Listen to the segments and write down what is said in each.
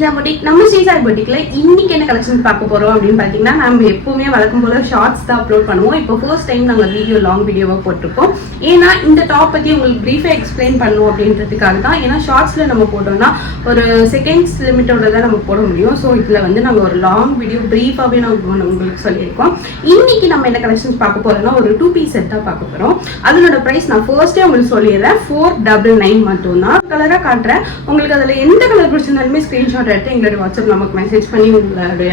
Sreeja boutique. நம்ம ஸ்ரீஜா பொட்டிக்ல இன்னைக்கு என்ன கலெக்ஷன் பார்க்க போறோம் அப்படின்னு பாத்தீங்கன்னா, நம்ம எப்பவுமே வழக்கம் போல ஷார்ட்ஸ் தான் அப்லோட் பண்ணுவோம். இப்போ ஃபர்ஸ்ட் டைம் நாங்க லாங் வீடியோவா போட்டிருக்கோம். ஏன்னா இந்த டாப் பத்தி உங்களுக்கு பிரீஃபா எக்ஸ்பிளைன் பண்ணுவோம் அப்படின்றதுக்காக தான். ஏன்னா ஷார்ட்ஸ்ல நம்ம போட்டோம்னா ஒரு செகண்ட்ஸ் லிமிட்டோட தான் நம்ம போட முடியும். ஸோ இதுல வந்து நாங்க ஒரு லாங் வீடியோ பிரீஃபாவே நாங்கள் உங்களுக்கு சொல்லியிருக்கோம். இன்னைக்கு நம்ம என்ன கலெக்ஷன்ஸ் பார்க்க போறோம்னா, ஒரு 2 பீஸ் செட் தான் பார்க்க போறோம். அதனோட பிரைஸ் நான் ஃபர்ஸ்டே உங்களுக்கு சொல்லிடுறேன், 499 மட்டும் தான். கலரா காட்டுறேன். உங்களுக்கு அதுல எந்த கலர் பிடிச்சிருந்தாலுமே ஸ்கிரீன்ஷாட் எடுத்து எங்களுடைய வாட்ஸ்அப் நமக்கு மெசேஜ் பண்ணி உங்களுடைய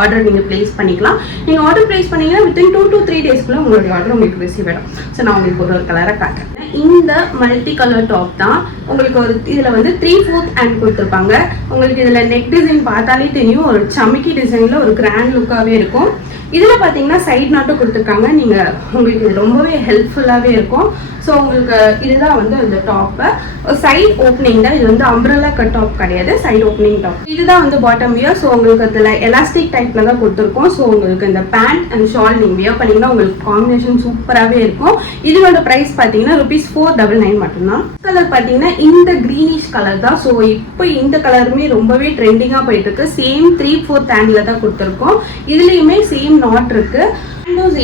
ஆர்டர் நீங்கள் பிளேஸ் பண்ணிக்கலாம். நீங்கள் ஆர்டர் பிளேஸ் பண்ணீங்கன்னா வித்தின் 2 to 3 டேஸ்க்குள்ள உங்களுடைய ஆர்டர் உங்களுக்கு ரிசீவ் ஆகிடும். ஸோ நான் உங்களுக்கு ஒரு கலராக காட்டுறேன். இந்த மல்டி கலர் டாப் தான் உங்களுக்கு ஒரு இதில் வந்து 3/4 ஹேண்ட் கொடுத்துருப்பாங்க. உங்களுக்கு இதில் நெக் டிசைன் பார்த்தாலே தெரியும், ஒரு சமிக்கி டிசைனில் ஒரு கிராண்ட் லுக்காகவே இருக்கும். இதில் பார்த்தீங்கன்னா சைட் நாட்டும் கொடுத்துருக்காங்க. நீங்கள் உங்களுக்கு இது ரொம்பவே ஹெல்ப்ஃபுல்லாகவே இருக்கும். ஸோ உங்களுக்கு இதுதான் வந்து அந்த டாப்பு சைட் ஓப்பனிங் தான். இது வந்து அம்ப்ரெல்லா கட் டாப் கிடையாது, சைட் ஓப்பனிங் டாப். இதுதான் வந்து பாட்டம் வியர். ஸோ உங்களுக்கு அதில் எலாஸ்டிக் டைப்பில் தான் கொடுத்துருக்கோம். ஸோ உங்களுக்கு இந்த பேண்ட் அண்ட் ஷால் நீங்கள் வியர் பண்ணிங்கன்னா உங்களுக்கு காம்பினேஷன் சூப்பராகவே இருக்கும். இதோட ப்ரைஸ் பார்த்தீங்கன்னா ₹499 மட்டும்தான். கலர் பார்த்தீங்கன்னா இந்த க்ரீனிஷ் கலர் தான். ஸோ இப்போ இந்த கலருமே ரொம்பவே ட்ரெண்டிங்காக போயிட்டு இருக்கு. சேம் 3/4 ஹேண்டில் தான் கொடுத்துருக்கோம். இதுலேயுமே சேம் நாட் இருக்கு.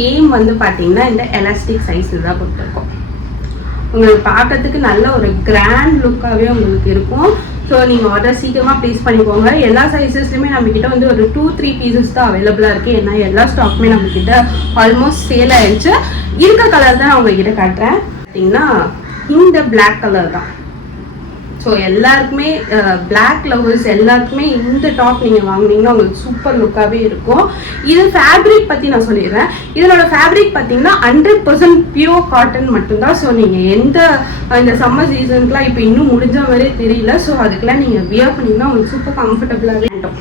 எய்ம் வந்து பார்த்தீங்கன்னா இந்த எலாஸ்டிக் சைஸில் தான் கொடுத்துருக்கோம். உங்களுக்கு பார்க்கறதுக்கு நல்ல ஒரு கிராண்ட் லுக்காகவே உங்களுக்கு இருக்கும். ஸோ நீங்கள் ஆர்டர் சீக்கிரமாக ப்ளேஸ் பண்ணிக்கோங்க. எல்லா சைஸஸ்லையுமே நம்மக்கிட்ட வந்து ஒரு 2-3 பீசஸ் தான் அவைலபிளாக இருக்குது. ஏன்னா எல்லா ஸ்டாக்குமே நம்மக்கிட்ட ஆல்மோஸ்ட் சேல் ஆயிடுச்சு. இருக்க கலர் தான் நான் உங்ககிட்ட காட்டுறேன். பார்த்தீங்கன்னா இந்த பிளாக் கலர் தான். ஸோ எல்லாருக்குமே பிளாக் லவர்ஸ் எல்லாருக்குமே இந்த டாப் நீங்கள் வாங்கினீங்கன்னா உங்களுக்கு சூப்பர் லுக்காகவே இருக்கும். இது ஃபேப்ரிக் பற்றி நான் சொல்லிடுறேன். இதனோட ஃபேப்ரிக் பார்த்தீங்கன்னா 100% பியூர் காட்டன் மட்டும்தான். ஸோ நீங்கள் இந்த சம்மர் சீசனுக்குலாம் இப்போ இன்னும் முடிஞ்ச மாதிரி தெரியல. ஸோ அதுக்கெல்லாம் நீங்கள் வியர் பண்ணிங்கன்னா உங்களுக்கு சூப்பர் கம்ஃபர்டபுளாகவே இருக்கும்.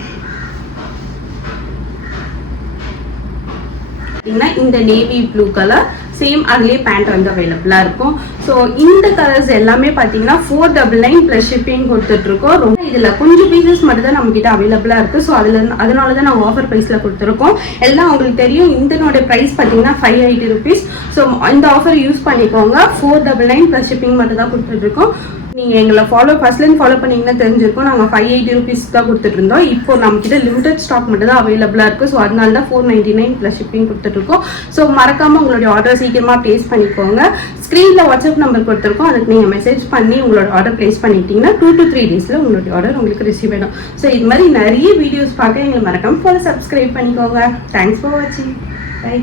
இந்த நேவி ப்ளூ கலர் சேம் அதுலேயே பேண்ட் வந்து அவைலபிளாக இருக்கும். ஸோ இந்த கலர்ஸ் எல்லாமே பார்த்தீங்கன்னா 499 ப்ளஸ் ஷிப்பிங் கொடுத்துட்ருக்கோம். ரொம்ப இதில் கொஞ்சம் பீசஸ் மட்டும் தான் நம்மக்கிட்ட அவைலபிளாக இருக்குது. ஸோ அதனால தான் நாங்கள் ஆஃபர் ப்ரைஸில் கொடுத்துருக்கோம். எல்லாம் உங்களுக்கு தெரியும். இதனோட ப்ரைஸ் பார்த்தீங்கன்னா ₹580. ஸோ இந்த ஆஃபர் யூஸ் பண்ணிக்கோங்க. 499 ப்ளஸ் ஷிப்பிங் மட்டும் தான் கொடுத்துட்ருக்கோம். நீங்கள் எங்களை ஃபர்ஸ்ட்லேருந்து ஃபாலோ பண்ணிங்கன்னா தெரிஞ்சிருக்கோம். நாங்கள் ₹580 தான் கொடுத்துட்ருந்தோம். இப்போ நம்மக்கிட்ட லிமிடெட் ஸ்டாக் மட்டும் தான் அவைலபிளாக இருக்குது. ஸோ அதனால தான் 499 ப்ளஸ் ஷிப்பிங் கொடுத்துட்ருக்கோம். ஸோ மறக்காமல் உங்களுடைய ஆர்டர் சீக்கிரமாக ப்ளேஸ் பண்ணிக்கோங்க. ஸ்க்ரீனில் வாட்ஸ்அப் நம்பர் கொடுத்துருக்கோம். அதுக்கு நீங்கள் மெசேஜ் பண்ணி உங்களோட ஆர்டர் ப்ளேஸ் பண்ணிட்டீங்கன்னா 2 to 3 டேஸில் உங்களுடைய ஆர்டர் உங்களுக்கு ரிசீவ் ஆகிடும். ஸோ இது மாதிரி நிறைய வீடியோஸ் பார்க்க எங்களை மறக்காமல் சப்ஸ்கிரைப் பண்ணிக்கோங்க. தேங்க்ஸ் ஃபார் வாட்சிங். பை.